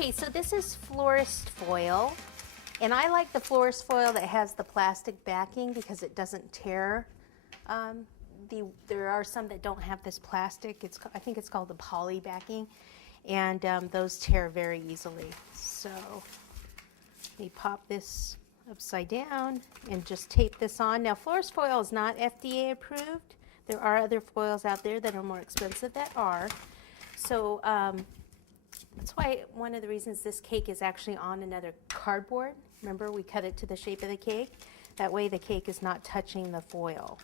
Okay, so this is florist foil, and I like the florist foil that has the plastic backing because it doesn't tear. There are some that don't have this plastic. I think it's called the poly backing, and those tear very easily. So let me pop this upside down and just tape this on. Now, florist foil is not FDA approved. There are other foils out there that are more expensive that are. So that's why one of the reasons this cake is actually on another cardboard. Remember, we cut it to the shape of the cake. That way the cake is not touching the foil.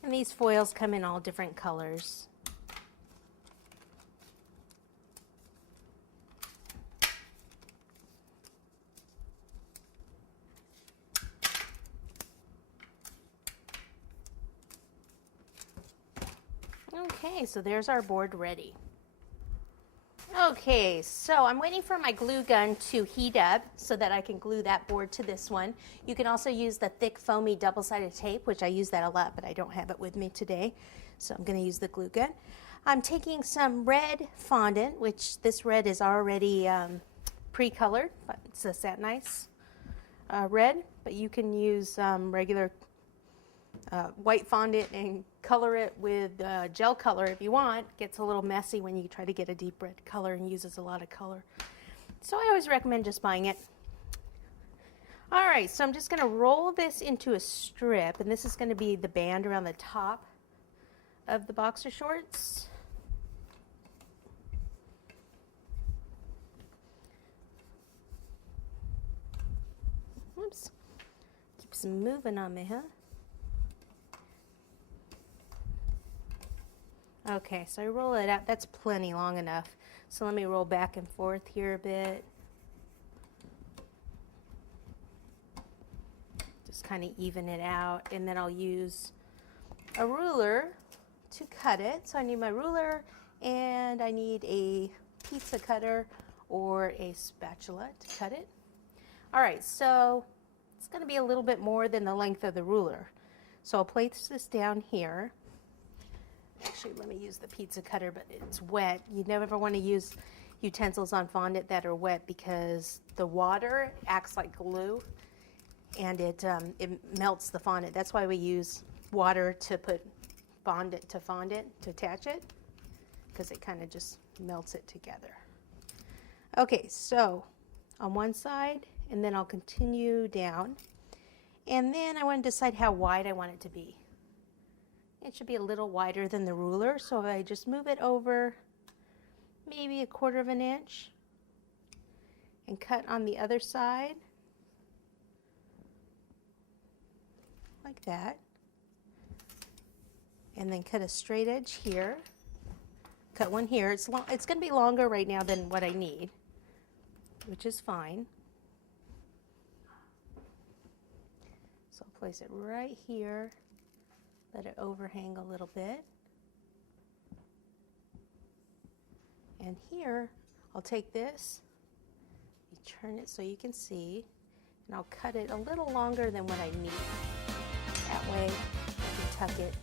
And these foils come in all different colors. Okay, so there's our board ready. Okay, so I'm waiting for my glue gun to heat up so that I can glue that board to this one. You can also use the thick foamy double-sided tape, which I use that a lot, but I don't have it with me today. So I'm going to use the glue gun. I'm taking some red fondant, which this red is already pre-colored, but it's that nice red. But you can use regular white fondant and color it with gel color if you want. It gets a little messy when you try to get a deep red color and uses a lot of color. So I always recommend just buying it. All right, so I'm just going to roll this into a strip, and this is going to be the band around the top of the boxer shorts. Oops, keeps moving on me, huh? Okay, so I roll it out. That's plenty long enough. So let me roll back and forth here a bit. Just kind of even it out, and then I'll use a ruler to cut it. So I need my ruler, and I need a pizza cutter or a spatula to cut it. All right, so it's going to be a little bit more than the length of the ruler. So I'll place this down here. Actually, let me use the pizza cutter, but it's wet. You never want to use utensils on fondant that are wet because the water acts like glue and it melts the fondant. That's why we use water to put fondant to attach it, because it kind of just melts it together. Okay, so on one side, and then I'll continue down. And then I want to decide how wide I want it to be. It should be a little wider than the ruler, so I just move it over maybe 1/4 inch and cut on the other side like that, and then cut a straight edge here, cut one here. It's going to be longer right now than what I need, which is fine. So I'll place it right here. Let it overhang a little bit. And here, I'll take this, you turn it so you can see, and I'll cut it a little longer than what I need. That way, I can tuck it